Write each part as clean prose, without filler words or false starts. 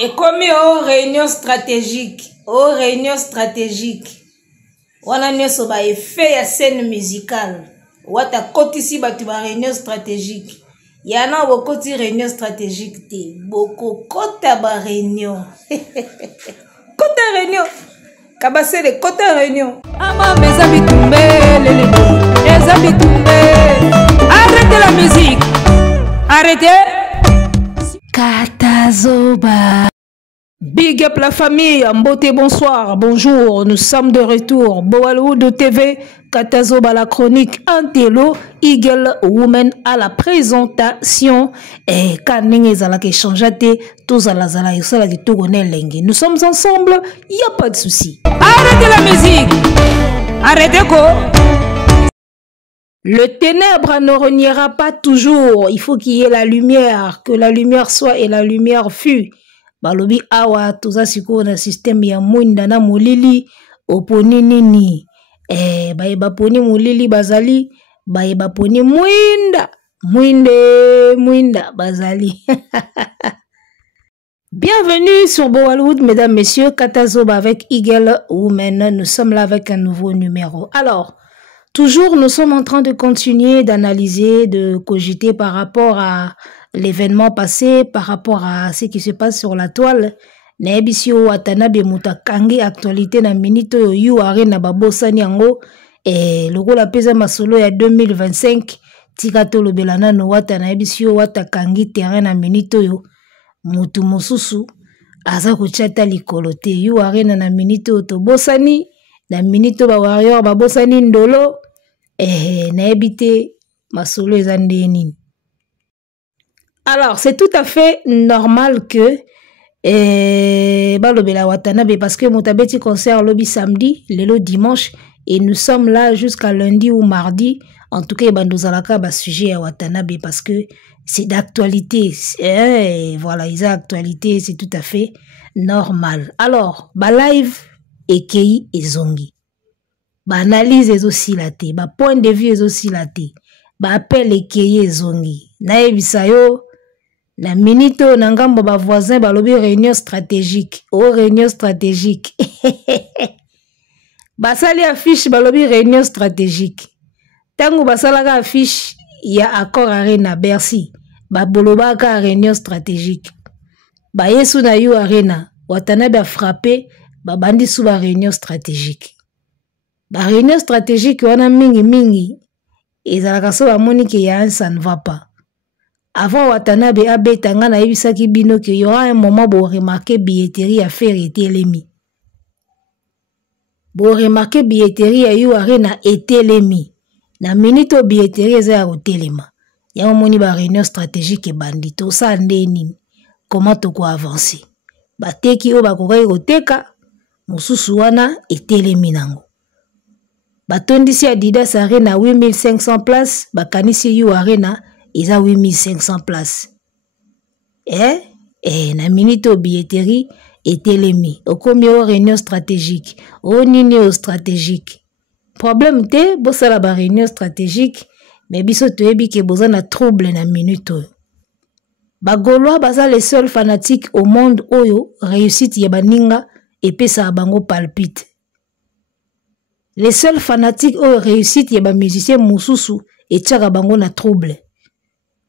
Et comme aux réunions stratégiques, on a mis sur effet à scène musicale. On a côté ici batu ba réunion stratégique. Il y en a beaucoup de réunions stratégiques beaucoup côté ba réunion. Côté réunion. Kabassé de côté réunion. Ama mes amis tombés, les amis tombés. Arrêtez la musique. Arrêtez. Katazoba. Big up la famille, Mbote bonsoir, bonjour, nous sommes de retour. Boaloudo TV, Katazoba la chronique, Antelo, Eagle Woman à la présentation. Et Kaning Zala qui changeate, tous à la Zala, Yosala qui tourne lengue. Nous sommes ensemble, il n'y a pas de souci. Arrêtez la musique. Arrêtez quoi? Le ténèbre ne reniera pas toujours. Il faut qu'il y ait la lumière, que la lumière soit et la lumière fut. Balobi awa tuza siko na système ya mwinda na mulili oponi nini. Baeba poni mulili bazali, baeba poni mwinda. Mwinde bazali. Bienvenue sur Bollywood, mesdames, messieurs, Katazoba avec Eagle Woman. Nous sommes là avec un nouveau numéro. Alors, toujours, nous sommes en train de continuer d'analyser, de cogiter par rapport à l'événement passé, par rapport à ce qui se passe sur la toile. Naebisio Watanabe Mutakangi, actualité na minito yu arena babosani yango. Et le rôle apesa masolo ya 2025. Tikato le belana no wata naebisio Watakangi terrain na minito yo. Mutu mosusu. Aza kuchata likolote. Yu arena na minito to bosani. Na minito ba warrior babosani ndolo. Naebite masolo ezandeni. Alors, c'est tout à fait normal que Balobela Watanabe, parce que Motabeti concert lobby samedi, lelo dimanche, et nous sommes là jusqu'à lundi ou mardi. En tout cas, Bandozalaka ba sujet à Watanabe parce que c'est d'actualité. Voilà, ils ont actualité, c'est tout à fait normal. Alors, ba live Ekei et Zongi. Ba analyse est aussi laté, ba point de vue est aussi laté. Ba appel Ekei et Zongi. Naebisayo na minito nangambo ba voisin ba lobi réunion stratégique. Oh réunion stratégique. Basali affiche ba lobi réunion stratégique. Tango basalaka affiche ya accord arena Bercy. Ba bolobaka réunion stratégique. Ba yesu na yu arena Watanabe a frappé ba bandi sous ba réunion stratégique. Ba réunion stratégique wana mingi ezalaka so ba moni ke ya ça ne va pas. Avant Watanabe abetanga na yebisaki bino que y aura un moment pour remarquer billetterie à faire etelemi. Pour remarquer billetterie à yu arena etelemi. Na minute billetterie eza ya hotelema. Ya moni ba réunion stratégique et bandito sa ndeni. Comment to ko avancer? Ba teki o ba kokai koteka mususu wana etelemi nango. Ba tondisi Adidas Arena 8500 places, ba kanisi yu arena ils ont 8500 places. Na minute billetterie et télémi. Au combien réunion stratégique. Au nini stratégique. Problème te, bossa la réunion stratégique, mais biso toebi ke boza na trouble na minute. Ba Gaulois baza les seuls fanatiques au monde oyo réussite yebaninga et pesa bango palpite. Les seuls fanatiques oyo réussite yeba musicien mususu et tchaka bango na trouble.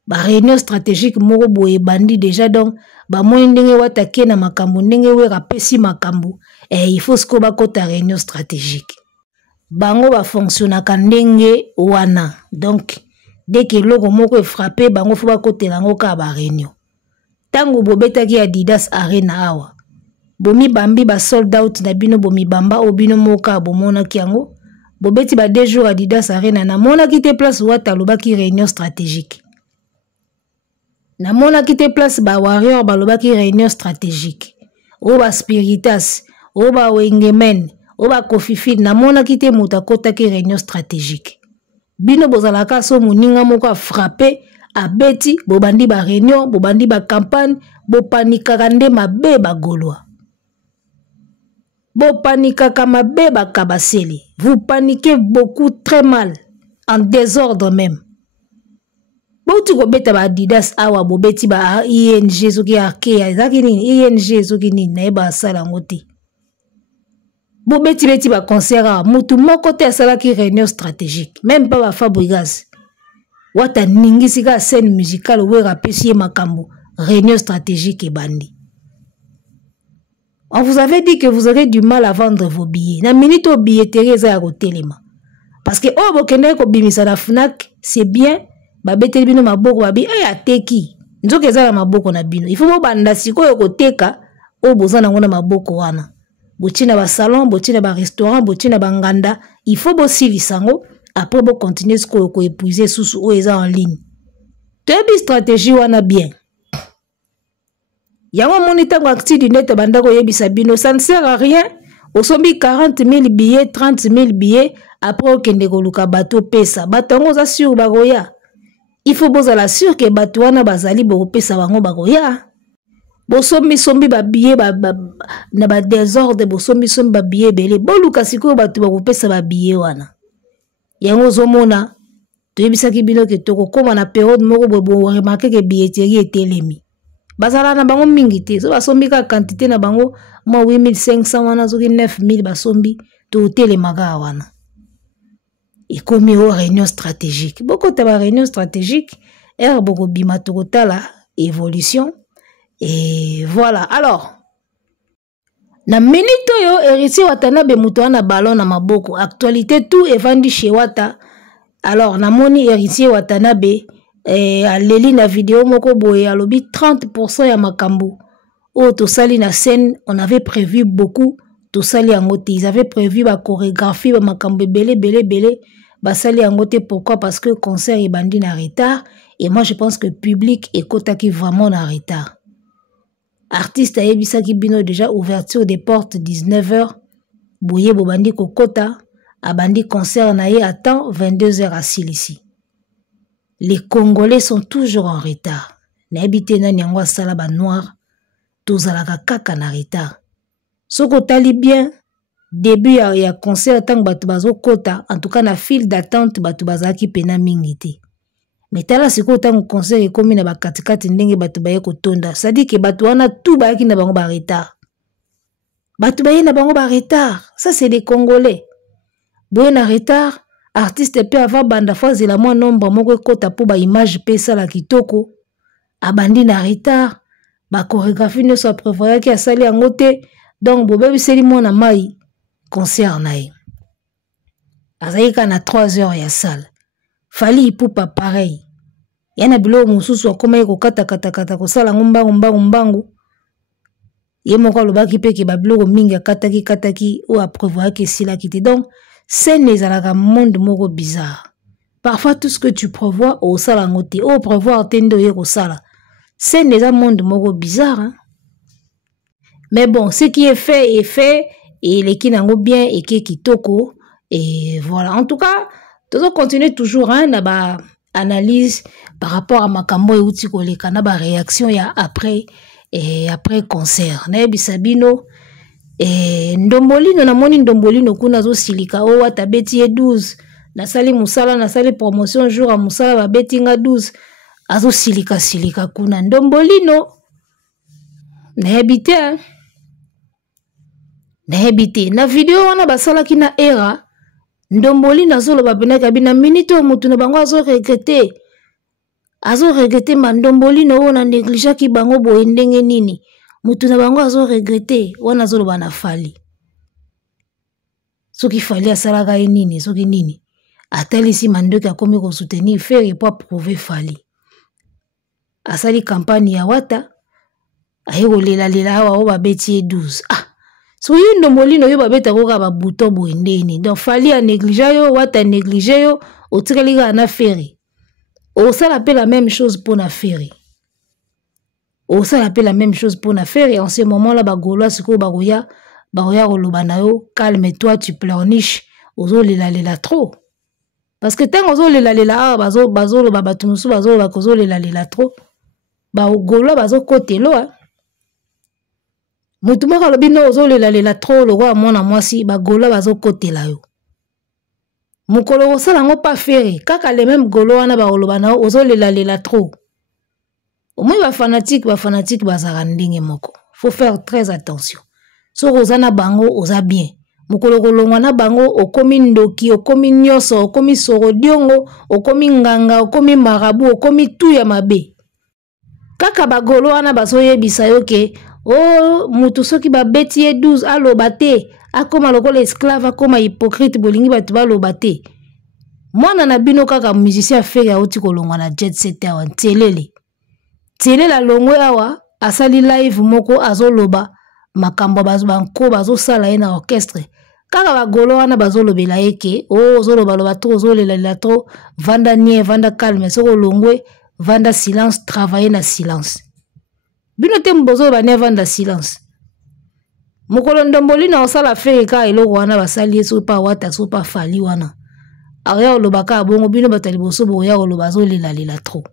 Ba réunion stratégique moko boye bandi déjà donc ba moy ndenge watake na makambo ndenge wera pesi makambo il faut sko ba kota réunion stratégique bango ba fonctionnaka ndenge wana donc dès que loko moko est frappé bango faut ba kotela ngo ka ba réunion tango bobetaki Adidas Arena awa bomi bambi ba sold out na bino bomi bamba obino moka bomona kiango bobeti ba 2 jours Adidas Arena na mona kite place wata lobaki réunion stratégique. Na mona kite place ba warrior balobaki réunion stratégique. O ba spiritas, o ba wengemen, o ba kofifid na mona kite mutakota ki réunion stratégique. Bino bozalaka so muninga moko a frappé, a beti, bobandi ba réunion, bobandi ba campagne, bo panikaka nde mabe ba Gaulois. Bo panikaka mabe ba kabaseli. Vous paniquez beaucoup très mal, en désordre même. bauti kobeta ba Adidas awa bobeti ba ING soki Arkea ezaki nini ING soki nini nayeba asala yango te bobeti ba concert awa mutu moko te asalaki réunion stratégique même pas ba Fabregas wata ningisi ka scène musicale wera pesi ye makambo réunion stratégique et bandi. On vous avait dit que vous aurez du mal à vendre vos billets na minute au billetterie eza ya kotelema parce que oh bokende ko bimisa na Fnac c'est bien babeteli bino maboko babi ateki nzoka eza na maboko na bino il faut mo banda sikoyo koteka o bozana ngona maboko wana botina ba salon botina ba restaurant botina ba nganda il faut bosilisa ngo après bo continuer sikoyo ko épuiser susu o eza en ligne tebi stratégie wana bien yango moni tango acti du net banda ko yebisa bino ça ne sert à rien osombi 40 000 billets 30 000 billets après okende koluka bato pesa bato ngo za sur bagoya. Il faut bozala sûr que bato wana bazali bopesa bango bagoya. Bosombi ba billet na ba désordre bosombi ba billet belé boluka siko bato bopesa ba billet wana. Yango zomona toyebisaki bino ke toko koma na période moko bo remarquer que billetterie etelemi. Bazala na bango mingi te so basombi ka quantité na bango mo 8500 wana zoki 9000 basombi to telemaka wana. Et comme une réunion stratégique. Beaucoup de réunion stratégique, et beaucoup de la évolution. Et voilà. Alors, na minute yo héritier Watanabe muto na ballon na maboko. Actualité tout est vendu chez Wata. Alors, na moni héritier Watanabe aleli na vidéo moko boye alobi 30% ya makambo. Oh, to sali na scène, on avait prévu beaucoup. To sali angote, ils avaient prévu ba chorégraphie ba makambo belé. Basali angote pourquoi? Parce que concert est bandi en retard et moi je pense que public est kotaki vraiment en retard. Artiste a yebisaki bino déjà ouverture des portes 19h. Boye bobandi kokota a bandi concert na ye attend 22h à Silisi. Les Congolais sont toujours en retard. Na ebite na nyangwa sala ba noir tozalaka kaka na retard. Soko tali bien début ya concert tant batu bazo kota en tout cas na file d'attente batu bazaki pena mingiti mais tala siko tant concert ekomi na bakatikati ndenge batu baye kotonda ça dit que batu wana tout bayaki na bango ba retard batu baye na bango ba retard ça c'est des Congolais boye na retard artiste pe avoir banda fois la moins nombre moko kota po ba image pe sala kitoko abandi na retard ba chorégraphie ne soit prévoyé ki asali angote donc bobebi seli mona mai concert nae. Azaïka na 3 heures ya salle. Fali ipupa pareil. Yana bilo mususu akoma yeko kata ko sala ngombangu. Ye moko lobaki pe ke babilo mingi kataki ou apprevoir que sila kiti. Donc c'est nezalaka monde moko bizarre. Parfois tout ce que tu prévois au sala ngote au prévoir tendo yeko sala. C'est neza monde moko bizarre hein? Mais bon, ce qui est fait est fait. Et les qui n'ont bien et qui kitoko et voilà en tout cas tout continuer toujours hein na ba analyse par rapport à makambo et outi koleka na ba réaction ya après et après concert na bisabino et ndombolino na moni ndombolino kuna zo silika o wata beti 12 na sali musala na sali promotion jour à musala ba betinga 12 azo silika kuna ndombolino na habité hein? Na vidéo wana basalaki na era ndomboli na zolo bapenaka bina minute o mutu na bango azo regretter mandomboli no ona négligaki bango boye ndenge nini mutu na bango azo regretter wana zolo bana fali soki fali asalaka nini soki nini atalisi mandoki akomi ko soutenir faire pour prouver fali asali campagne ya Wata ayeko lela awa o babeti 12 so yi ndombolino yo babeta koka ba bouton boendeni donc fali a négliger yo Wata négliger yo otikalika na faire o ça appelle la même chose pour na faire et en ce moment là ba goloa siko ba goya koloba na yo calme-toi tu pleurniches ozo lela trop parce que tant ozo lela bazo lo ba tumusu bazo ba kozo lela trop ba goloa bazo kotelo mutu moko lobi no ozo lela trop lo kwa mwana mwasi ba goloa bazo kotela yo mokolo osala ngo pas faire kaka le même golo wana baoloba na ozolela trop omoi bafanatique bazala ndenge moko. Faut faire très attention. So ozana bango oza bien. Mokolo kolongwa na bango okomi ndoki, okomi nyoso, okomi sorodiongo, okomi nganga, okomi marabu, okomi tout ya mabe. Kaka bagolo wana bazoyebisa yo ke mutu soki babeti ye 12 aloba te, akoma lokola esclave, akoma hypocrite bolingi batu baloba te. Mwana na bino kaka musicien affaire auti kolongwa na jet set awa ntelele. Telela longwe awa asali live moko azoloba makambo banko bazosala ye na orchestre. Kaka bagolo wana bazolobela ye ke ozoloba loba to ozolela to vanda nie vanda calme soko longwe vanda silence travailler na silence. Bino te mbozo ba ne vanda silence. Mokolo ndomboli na osala fere ka eloko wana basali yeso pa wata so pa fali wana. Aya olobaka bongo bino batali boso boya oloba zolela trop.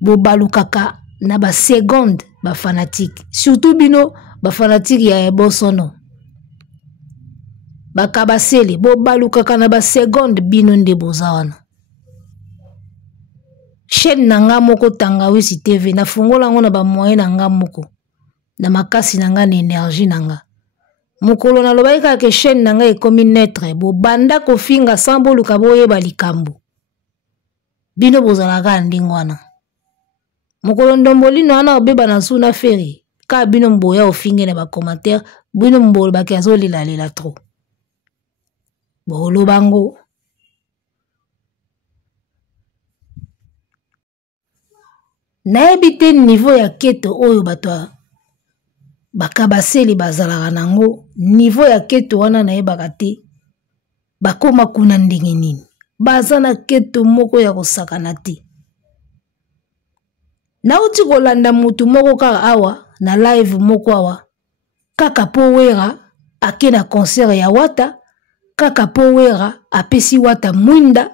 Bo balukaka na ba seconde ba fanatique surtout bino ba fanatique ya ebosono bakabasele bo balukaka na ba seconde bino nde bozawana chaîne nanga moko Tangawisi TV na fungola ngo na ba moyen nanga moko na makasi nanga na énergie nanga mokolo na lobaika ke chaîne nanga ekomi netre bo banda kofinga sambo luka boyeba likambo bino bozalaka ndingwana. Mokolo ndombolino wana obeba na suna feri ka bino mboya ofinge na ba commentaire bino mbolo bakazo lela trop bolo bango na ebite niveau ya keto oyo bato bakabaseli bazalaka nango niveau ya keto wana na ebaka te bakoma kuna ndenge nini baza na keto moko ya kosakana te. Nauti kolanda mutu moko kaka awa na live moko awa kaka po wera ake na concert ya wata kaka po wera apesi wata mwinda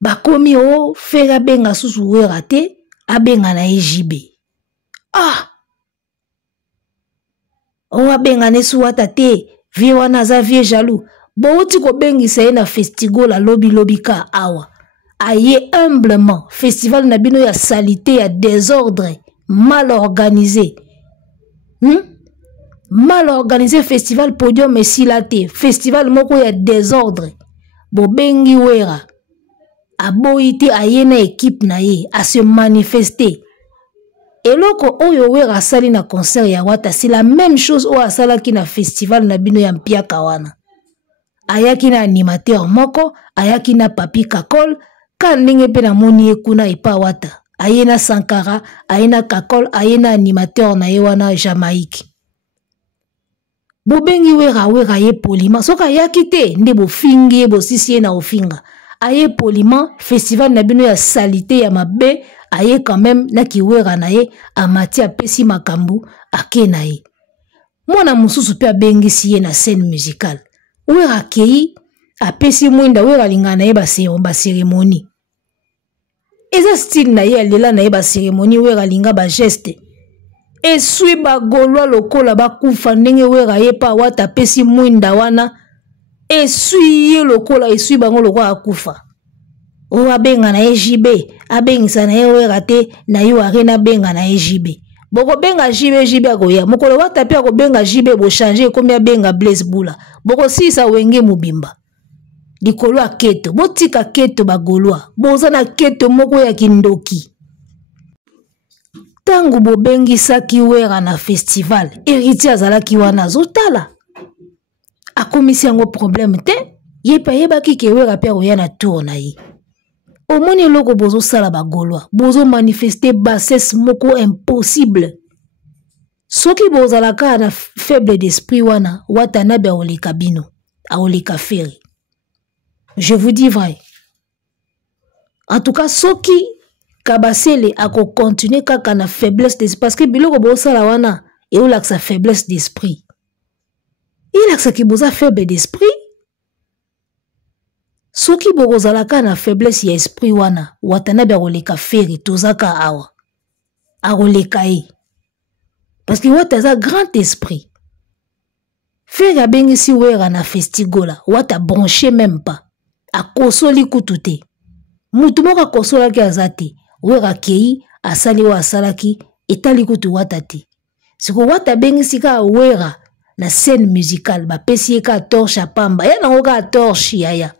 bakomi fera benga susu wera te abenga na EJB abenga nesu wata te vie wana za vie jaloux bouti ko bengisa ye na festival la lobi ka awa aye humblement festival na bino ya salité ya désordre mal organisé mal organisé festival podium esilate festival moko ya désordre bobengi wera aboyite aye na équipe na ye a se manifester eloko oyo wera asali na concert ya wata c'est la même chose oyo asalaki na festival na bino ya mpiaka wana ayaki na animateur moko ayaki na papi kakol ka ndenge pe na moni ekuna epa wata aye na Sankara aye na kakol aye na animateur na ye wana Jamaïque bobengi wera ye poliment soka ayaki te nde bofingi bosisi ye na ofinga aye poliment festival na bino ya salité ya mabe aye quand même na kiwera na ye amati apesi makambu ake na ye mwana mususu pe abengisi ye na scène musicale wera akei apesi mwinda wera linga na ye ba cérémonie eza style na ye alela na ye ba cérémonie wera linga ba geste esui bagolwa lokola bakufa ndenge wera ye pa wata apesi mwinda wana esui ye lokola esui bango lokola akufa o abenga na EJB abengisa na ye wera te na yo arena abenga na EJB boko benga JB akoya mokolo wata pe akobenga JB bo changer komi abenga Blaise Bula boko sisa wenge mubimba likolo aketo botika keto bagolwa boza na keto moko ya kindoki tangu bobengisaki wera na festival héritier azalaki wana zotala akomisi yango problème te yepa yebaki ke wera pe akoya na tour na ye omoni eloko bozo sala bagolwa bozo manifester bassesse moko impossible soki bozalaka na faible d'esprit wana wata na be aoleka bino aoleka feri. Je vous dis vrai. En tout cas, soki kabasele ako continuer kaka na faiblesse d'esprit parce que biloko bosala wana et ou sa faiblesse d'esprit. Il a ki boza faible d'esprit. Soki bozalaka na faiblesse ya esprit wana watana ba koleka feri tozaka awa. A koleka e. Parce que wata za grand esprit. Frère abengisi wera na festigola wata branché même pas akosoli kutu te mutu moko akosolaki aza te wera akei asali oyo asalaki etali kutu wata te siko wata abengisi kaka wera na scène musicale bapesi ye kaka torche apamba ya nango kaka torche yaya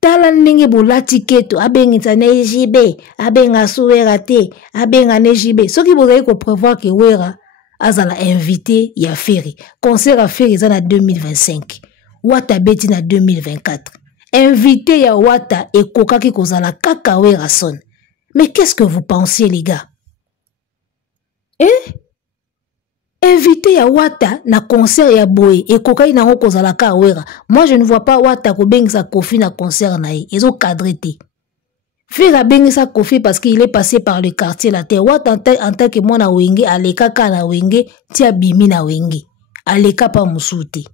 tala ndenge bolati keto abengisa na ejibe abenga su wera te abenga na ejibe soki bozali koprévoir ke wera azala invité ya Ferry concert à Ferry eza na 2025 wata beti na 2024 invité ya wata ekokaki kozala kaka wera son. Mais qu'est-ce que vous pensez les gars? Invité ya wata na concert ya boye ekokaki nango kozala ka wera. Moi je ne vois pas wata kobengisa Kofi na concert na ye ezo cadré te. Ferry abengisa Kofi parce qu'il est passé par le quartier la terre. Wata en tant que mwana wenge aleka ka na wenge tia bimi na wenge aleka pa musuti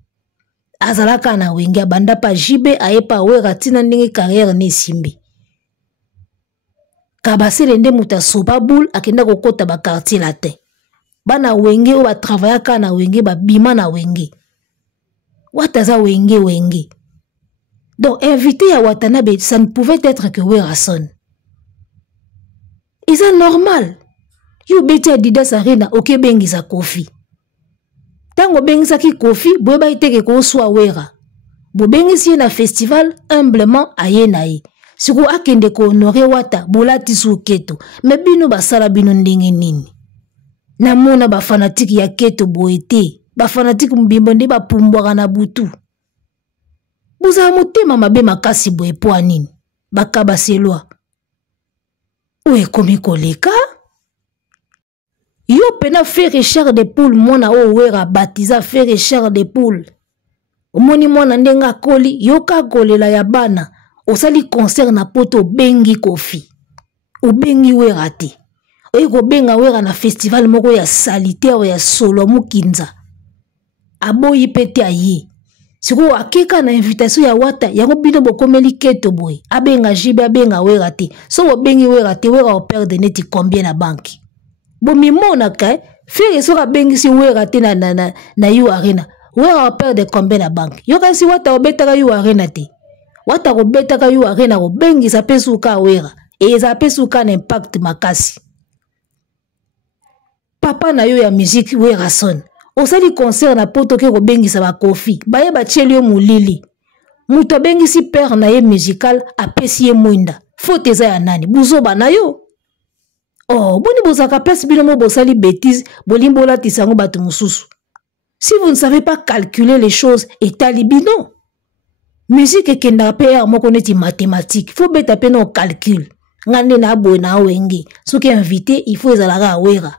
azalaka na wenge abanda pa jibe ayepa wera tina ndenge carrière ne simbi kabasele nde muta soba boule akenda kokota ba quartier la terre bana wenge o ba travailler ka na wenge ba bima na wenge wata za wenge. Donc, invité à Watanabe, ça ne pouvait être que Werason. Et c'est normal. You beti Adidas Arena, ok bengisa Kofi. Tango bengisa ki Kofi, boeba iteke ko swa wera. Bo bengisi na festival, humblement aye na ye. Siku akende ko honore wata, bolati su keto. Me bino basala bino ndenge nini. Namona ba fanatique ya keto boete. Ba fanatique mbimbo nde ba pumbwaka na butu. Boza motema mabe makasi boye po anini bakaba selwa oye komi koleka yo pena Frère Charles de Poule mona o wera baptiza Frère Charles de Poule omoni mona ndenga koli yo ka kolela ya bana osali concert na poto bengi Kofi obengi wera te oye ko benga wera na festival moko ya salitaire ya solo mukinza aboyi pete aye. Siko akeka na invitation ya wata yango bino bokomeli keto boy abenga jibe abenga wera te so obengi wera te wera o perdre neti combien na banki bo mimona ka Ferry so abengisi wera te na yu arena wera o perdre combien na banki yo kasi wata obetaka yu arena te wata ko betaka yu arena ko bengisa pesu ka wera e eza pesu ka na impact makasi papa na yo ya musique wera son. Osali concert na poto ke ko bengisa ba Kofi baye ba chelio mulili muto bengisi père na ye musical apesi ye mwinda faute eza ya nani buzoba na yo oh boni bozaka place bino mo bosali bêtise bolimbola tisango batu mususu si vous ne savez pas calculer les choses etali bino musique ekenda pe moko neti mathématique faut beta pe no calcul ngande na boye na wenge soki invité il faut ezalaka wera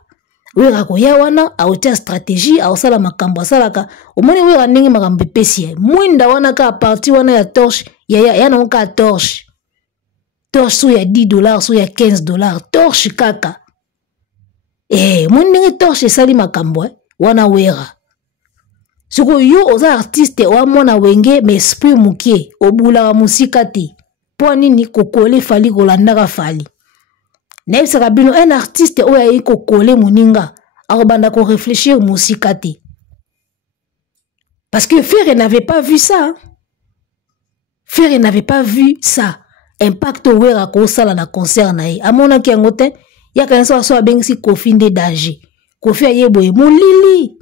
wera koya wana aotia stratégie aosala makambo asalaka omoni wera ndenge makambo epesi ye mwinda wana ka parti wana ya torche ya nango ka torche so ya $10 so ya $15 torche kaka mwini ndenge torche esali makambo wana wera siko yo oza artiste oa mwana wenge ma esprit mukie obulaka musika te po nini kokole fali kolandaka fali Nebisaka bino un artiste oya yiko kole muninga akobanda ko réfléchir musika te. Parce que Ferry n'avait pas vu ça. Ferry n'avait pas vu ça. Impact wera ko sala na concert na ye. Amona ki angote ya kanso so abengisi Kofi nde danger. Kofi ayeboye mulili.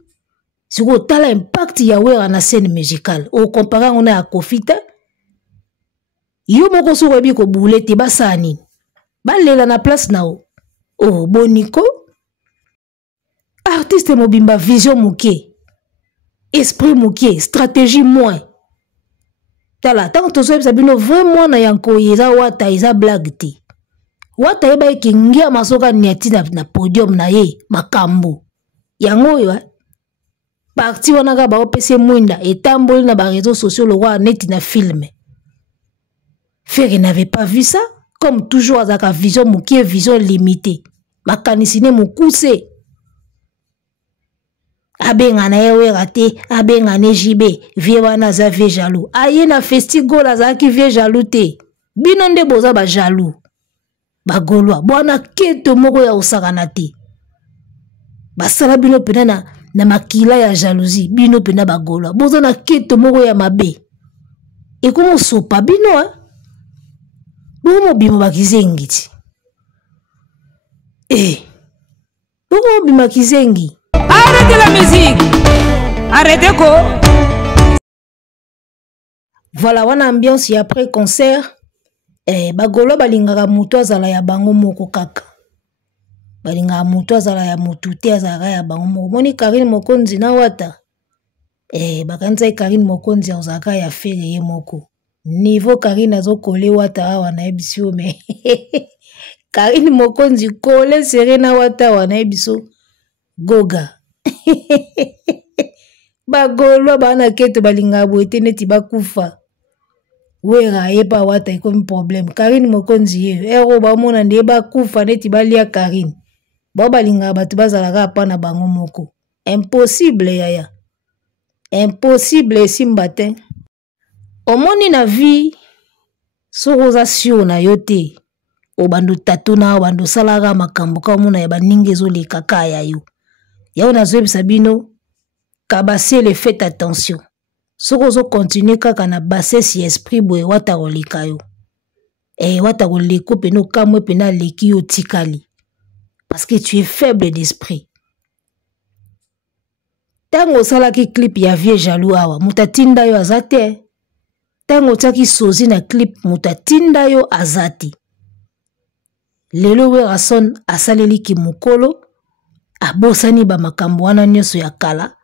Siko tala impact ya wera na scène musicale. O compara ngona ya Kofi te. Yo moko so webi ko boule te basani. Balela na place nao. Oh, boniko. Artiste mobimba vision mouké. Esprit mouké, stratégie moins. Tala, tant que tu sabino vraiment na yanko yeza wata yeza blague te. Wata yeba ekingia masoka nyati na podium na ye, makambo. Yango yo, parti wana ka ba opese mwinda, etamboli na ba réseaux sociaux le roi neti na film. Ferry n'avait pas vu ça. Comme toujours avec la vision moukie, vision limitée. Makanisine moukuse. Abenga na yewe rate, abenga ne jibe, vie wana za vie jaloux. Aye na festigo la za ki vie jaloux te. Binonde boza ba jaloux. Ba golwa, bwana keto moko ya osakana te. Basala bino pena na makila ya jalousie bino pena bagolwa boza na keto moko ya mabe ekomo sopa bino bomo bima bakizengi ti bomo bima kizengi. Arrêtez la musique, arrêtez quoi. Voilà, wana ambiance ya après concert. Bagolo balingaka mutu azala ya bango moko kaka. Balingaka mutu azala ya mutu te azala ya bango moko. Moni Karine Mokonzi na wata. Bakanza Karine Mokonzi azaka ya fere ye moko. Niveau Karine azo kole wata awa na ebiso me. Karine Mokonzi kole Serena wata awa na ebiso goga. Bagolo bana keto balingaka boete neti bakufa. Wera yeba wata ikomi problème. Karine Mokonzi ye. Ero ba mona ndeba kufa neti balia Karine. Baba linga batu bazalaka pa na bango moko. Impossible yaya. Impossible simbate. Omoni na vie soroza sio na yote. Obando tatuna obando salaga makambo ka mona ya baningezo le kaka ya yo. Ya ona zo bisabino kabase le fait attention. Soko continue kaka na bassesse esprit boye wata rolika yo. Wata roliko peno kamwe pena leki yo tikali. Parce que tu es faible d'esprit. Tango salaki clip ya vie jaloux awa, mutatinda yo azate. Tango taki sozi na clip mutatinda yo azati. Lelo Werason asaleli ki mukolo, abosani ba makambo wana nyoso ya kala.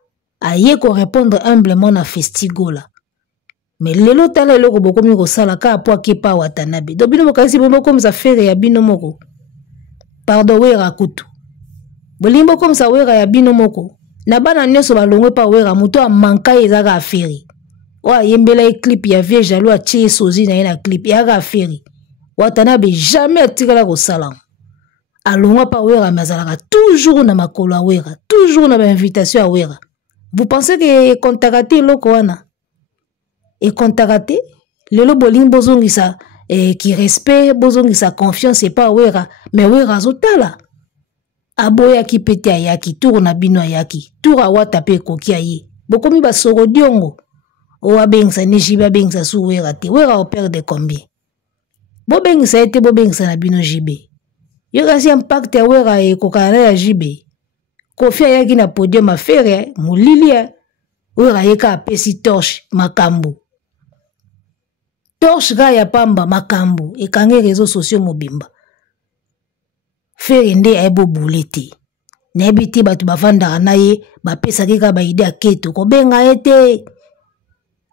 Aye ko répondre humblement na festigola. Mais lelo tala eloko bokomi ko sala ka po akepa Watanabe. Do bino mokanisi bomo comme ça faire ya bino moko. Pardon Wera kutu. Bolimbo comme ça Wera ya bino moko. Na bana nyoso balongwe pa Wera muto a manka ezaka affaire. Wa yembela e clip ya vie jaloux a tie sozi na ina clip ya ga affaire. Watanabe jamais atikala ko sala. Alongwa pa Wera mazalaka toujours na makolo a Wera, toujours na ba invitation a Wera. Vous pensez que contacter loko wana et contacter lelo boling bozongi sa qui respect bozongi sa confiance et pas Wera mais Wera zotala aboya ki pete ayaki tour na bino ayaki tour awata pe koki aye bokomi ba soro diongo o abengsa ni jibe abengsa su Wera te Wera au père de combien bo bengsa ete bo bengsa na bino jibe yo kasi impact ya Wera e kokana ya jibe Kofi ayaki na podium affaire mulilia Wera yeka apesi torche makambo torche ga ya pamba makambo ekange réseaux sociaux mobimba fere nde ayebo bulete na ebiti batu bavandaka na ye bapesa keka ba idée aketo kobenga ete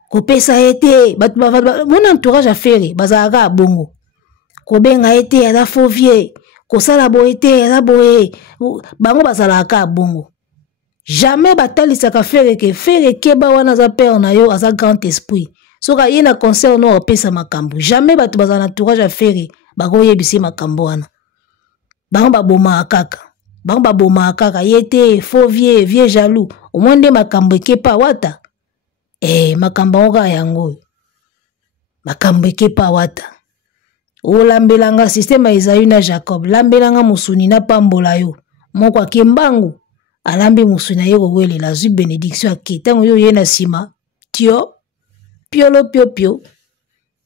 kopesa ete batu bavanda mon entourage affaire bazalaka bongo kobenga ete aza fauvier kosala boye te aza boye bango bazalaka bongo jamais batalisaka fere keba wana za père na yo aza grand esprit soka ye na concert no opesa makambo jamais batu bazala na entourage affaire bakoyebisi makambo wana bango baboma kaka ye te fauvier vieux jaloux au moins nde makambo ekepa wata makambo oka yango makambo ekepa wata o lambelanga système Isaïe na Jacob lambelanga musuni na pambola yo moko akembangu alambi musuni ye ko wele la zu bénédiction aketango yo ye na sima tio piolo pio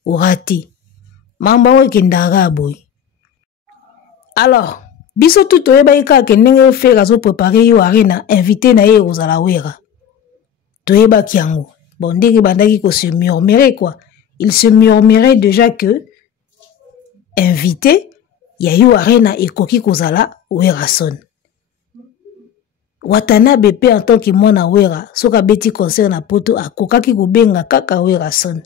orati mamba we kendanga boy. Alors biso tout oyeba ika ke ndenge faire azo préparer yo arena invité na ye ozala Wera toyeba kiango bon ndenge bandaki ko se murmurer quoi il se murmurait déjà que invité ya yo arena ekoki kozala Werason Watanabe pe en tant que mwana Wera soka beti concert na poto akokaki kobenga kaka Werason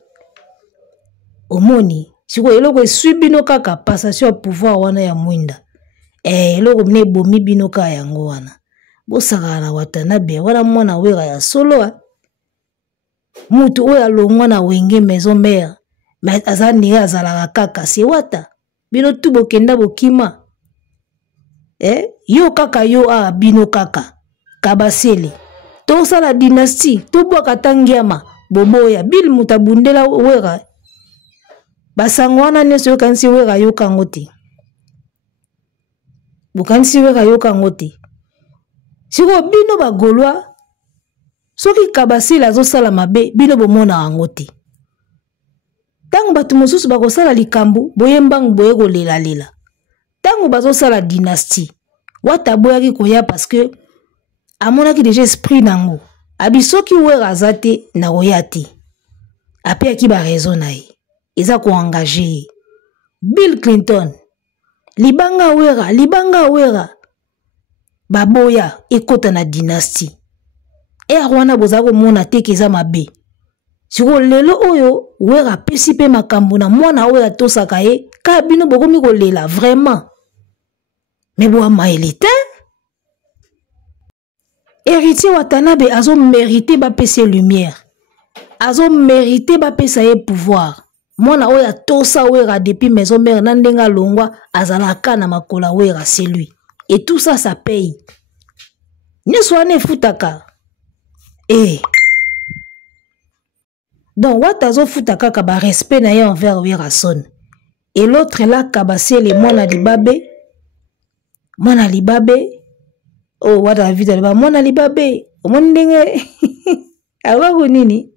omoni siko eloko esubino kaka passation ya pouvoir wana ya mwinda eloko mne bomi bino ka yango wana bosaka na Watanabe wana mwana Wera ya solo mutu oyo alongwa na wenge maison mère mais azani azalaka kaka se wata bino tu bokenda bokima yo kaka yo bino kaka kabasele to sala dynastie to bwaka tangiama boboya bil mutabundela Wera basango wana nyeso yo kanisi Wera yo kangote bukanisi Wera yo kangote siko bino bagolwa soki Kabasele azosala mabe bino bomona yango te. Tango bato mosusu bakosala likambo boyembangu boye kolela. Tango bazosala dynastie wata boyaki koya parce que amonaki déjà esprit nango abisoki wera azate na koya te apeyaki ba raison na ye eza ko engager Bill Clinton libanga wera baboya ekota na dynastie wana boza komona te keza mabe siko lelo oyo wera pesi pe makambo na mwana oyo atosaka ye ka bino bokomi kolela vraiment mais boa maelite héritier Watanabe azo mérité ba pese lumière azo mérité ba pesa ye pouvoir mwana oyo atosa wera depuis maison mère na ndenga longwa azalaka na makola wera c'est lui et tout ça ça paye ne soane futaka donc watazo futaka ka ba respect na ye envers wera son et l'autre là Kabasele mwana libabe oh wata vita ba mwana libabe omoni ndenge awa nini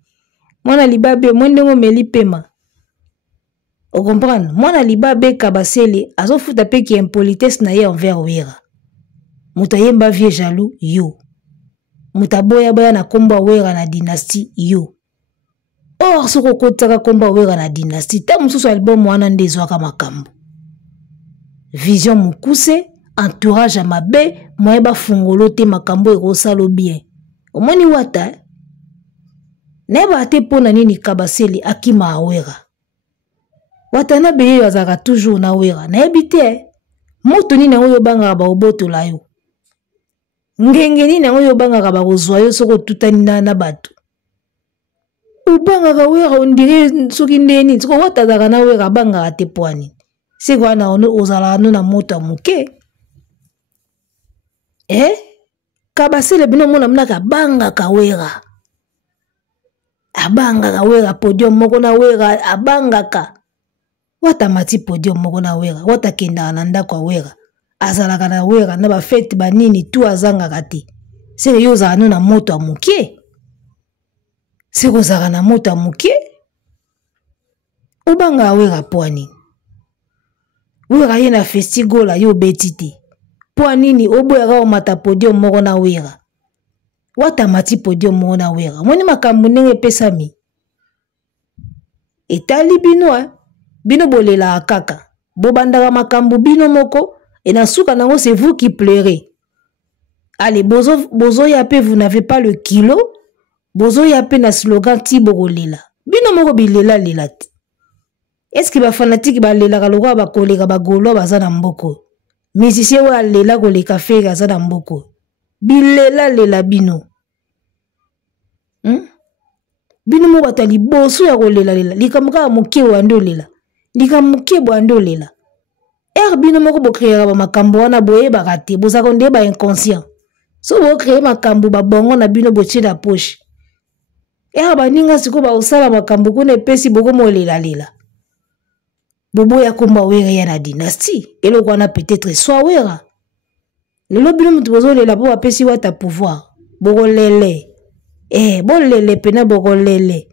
mwana libabe mondengo meli pema o comprendre mwana libabe Kabasele azofuta pe ki impolitesse na ye envers wera muta yemba vie jaloux yo muta boya na komba wera na dynastie yo or soko kotaka komba wera na dynastie ta mususu album wana ndezwaka makambo vision mukuse entourage à mabe moyeba fungolo te makambo ekosalo bien omoni wata neba te pona nini Kabasele akima awera Watanabe yeyo azaka toujours na wera nayebi te moto nini oyo bangaka baobotola yo ngenge nini oyo bangaka bakozwa yo soko tutani na bato ubangaka wera ondire soki ndeni soko wata azaka na wera bangaka te poani siko wana ozala na moto muke Kabasele bino mona mnaka bangaka wera abangaka wera podium moko na wera abangaka wata mati podium moko na wera wata kenda na ndako wera azalaka na wera na ba fête banini tu azangaka te seke yo ozala na moto muke seke ozala na moto muke obanga wera poani wera ye na festigola yo beti te poanini oboyaka omata podium moko na wera wata mati podium moko na wera moni makambo ndenge pesami etali bino bino bolela kaka bobandaka makambo bino moko et na suka nango c'est vous qui pleurez allez bozo ya pe vous n'avez pas le kilo bozo ya pe na slogan ti bokolela bino moko bilela lela est-ce que ba fanatique ba lela kaloko ba koleka ba golo baza na mboko musicien wa lela koleka fe kaza na mboko bilela lela bino bino mo batali boso ya kolela lela likamuka muke wa ndolela likamuke bwa ndolela bino moko bo créer ba makambo wana boye bakate bozaka nde ba inconscient so bo créer makambo ba bongo na bino bo tshela poche ba ninga siko ba osala makambo kuna epesi boko molela lela bobo ya komba wera ya na dynastie eloko wana peut-être soit wera lelo bino mutu bozo lela bo apesi wata pouvoir boko lele bolele pena boko lele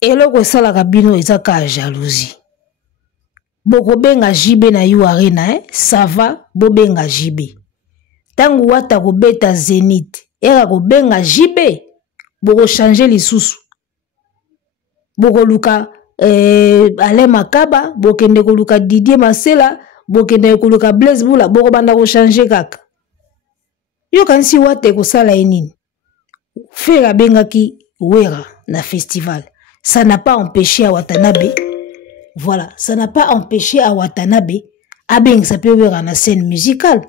eloko salaka bino ezaka jalousie boko benga jibe na yu arena ça va bo benga jibe tangu wata ko beta Zénith ko benga jibe boko changer lisusu boko luka Ale Makaba bokende ko luka Didier Masela bokende ko luka Blaise Bula boko banda ko changer kaka yo kanisi wate ko sala enini fera bengaki wera na festival ça n'a pas empêché à Watanabe. Voilà, ça n'a pas empêché à Watanabe à bengi sa pe wera na scène musicale.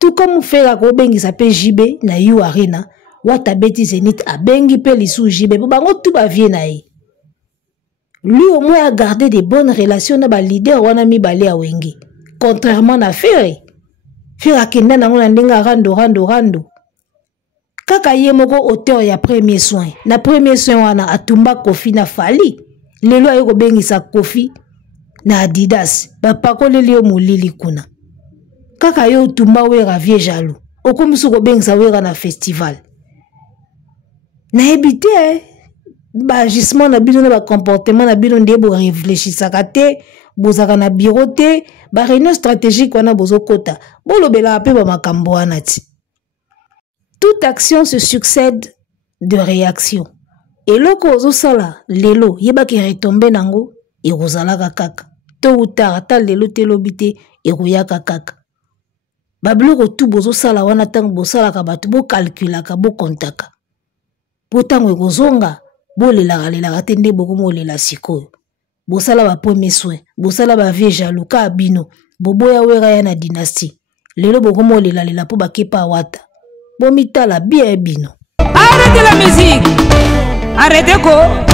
Tout comme fera ko bengi sa pe JB na yu arena, Watabeti Zénith a bengi pe lisu JB, bango tout ba vie na ye. Lui au moins a gardé des bonnes relations na ba leader wana mi balé a wengi. Contrairement na Ferre. Ferre kenda na ngona ndenga rando. Kaka ye moko auteur ya premier soin. Na premier soin wana atumba Kofi na Fali. Lelo ayoko bengisa Kofi na Adidas. Bapakole leo molili kuna. Kaka yo tumba wera vie jaloux. Okomisu ko bengisa wera na festival. na éviter ba agissement na bino na ba comportement na bino nde bo réfléchissaka te bozaka na bureau te ba réunion stratégique wana bozokota bolobela pe ba makambo wana ti. Toute action se succède de réaction. Eloko ozosala lelo yebaki retombe nango ekozalaka kaka to uta ata lelo te lobi te ekoyaka kaka. Babiloko tu bozosala wana ntango bosalaka bato bokalkulaka bokontaka po ntango ekozonga bolelaka te nde bokomolela sikoyo. Bosala ba premier soin bosala ba vie jaloux ka bino boboya wera ya na dynastie lelo bokomolela po bakepa wata bomitala bien bino. Arrêtez la musique. Arrêtez quoi?